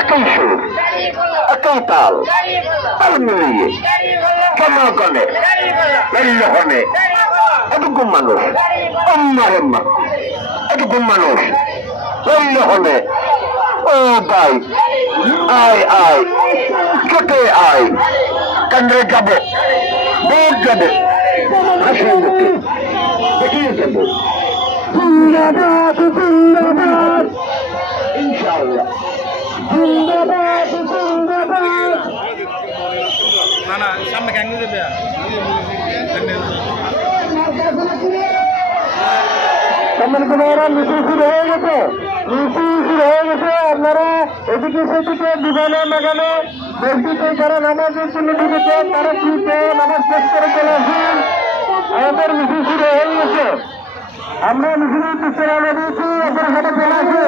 একই সুর, একই তাল, তাল মিলিয়ে জনগণে হনে এটুকু মানুষ এটুকু মানুষ হনে ও ভাই আয় আয় চোটে আয় কেন্দ্রে যাব ভোট যাবে হাসির মুখে দেখিয়ে যাবো জিন্দাবাদ জিন্দাবাদ ইনশাআল্লাহ জিন্দাবাদ জিন্দাবাদ না না সামনে ক্যাঙ্গু দেবে মিছিল শুরু হয়ে গেছে আপনারা এদিকে সেদিকে বিমানে মাগানে মসজিদে যারা নামাজের জন্য ঢুকেছে তারা ফ্রিতে নামাজ শেষ করে চলে আসুন। আমাদের মিছিল শুরু হয়ে গেছে, আমরা মিছিলের পিছনে আনে দিয়েছি, আপনার সাথে চলে আসে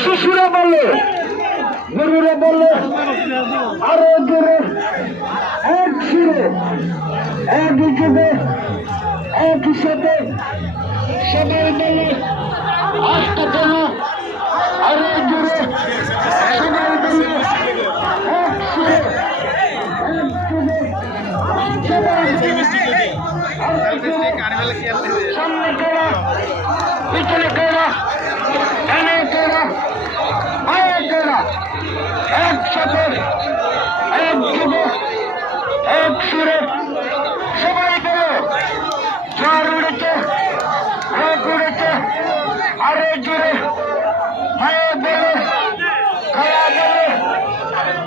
শিশুরা বললে গরুরা বললে আরো জোরে এক সুরে এক যুগে একই সাথে সবাই বলে আস্তে চলো আরো জোরে সবাই বলে এক সুরে সামনে করা পিছনে করা এনে করা আয়ে করা একসাথে এক যুগে এক সুরে সবাই করে ঝড় উড়েছে ভাইয়ে বলে, খালা বলে,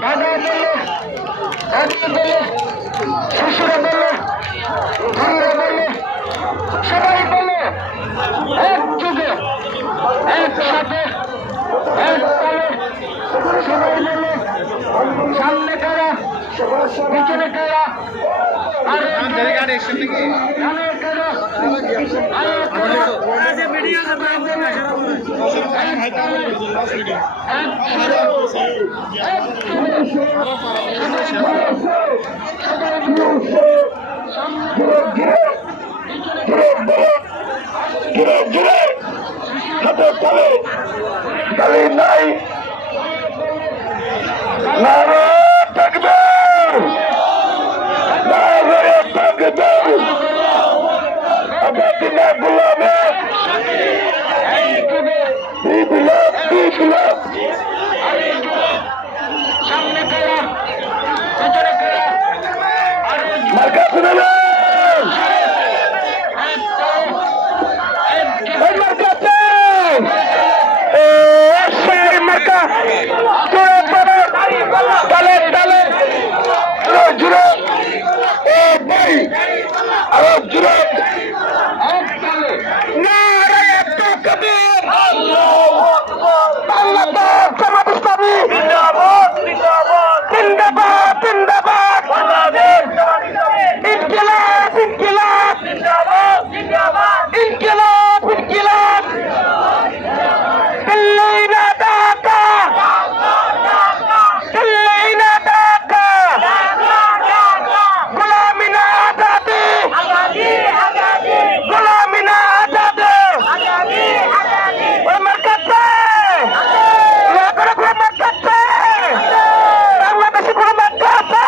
দাদা বলে, দাদি বলে, শ্বশুরা বলে, ভাইরা বলে, সবাই বলে এক যুগে একসাথে এক তালে সবাই বলে সামনে কারা পিছনে কারা আর গাড়ি একশন নাকি ডানের কারা আয়ের কারা তালি নাই নারে তাকবীর নারে তাকবীর আবাদিনা গুলামে বিপ্লব বিপ্লব সামনে কারা পিছনে কারা মার্কা শুনেলেন এই মার্কাতে সেই মার্কা জোরে পড়ে তালে তালে জোরে ও ভাই আরো জোরে নারে তাকবীর আল্লাহু আকবার বাংলাদেশ জামাত ইসলামী জিন্দাবাদ জিন্দাবাদ জিন্দাবাদ বাংলাদেশ জামাত ইসলামী ইনকিলাব ইনকিলাব জিন্দাবাদ জিন্দাবাদ ইনকিলাব ইনকিলাব দিল্লি না ঢাকা দিল্লি না ঢাকা গোলামি না আজাদি গোলামি না আজাদি ওই মার্কাতে মার্কাতে বাংলাদেশি কোনো মার্কাতে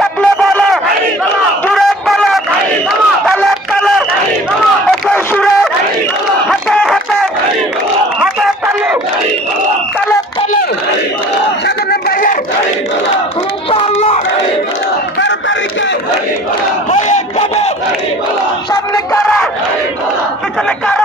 থাকলে বলো দূরে বলো তালে তালে একই সুরে হাতে হাতে হাতে তালে তালে তালে সাধারণ ভাইয়ে ইনশাআল্লাহ 13 তারিখে হয়ে যাবে সামনে কারা পিছনে কারা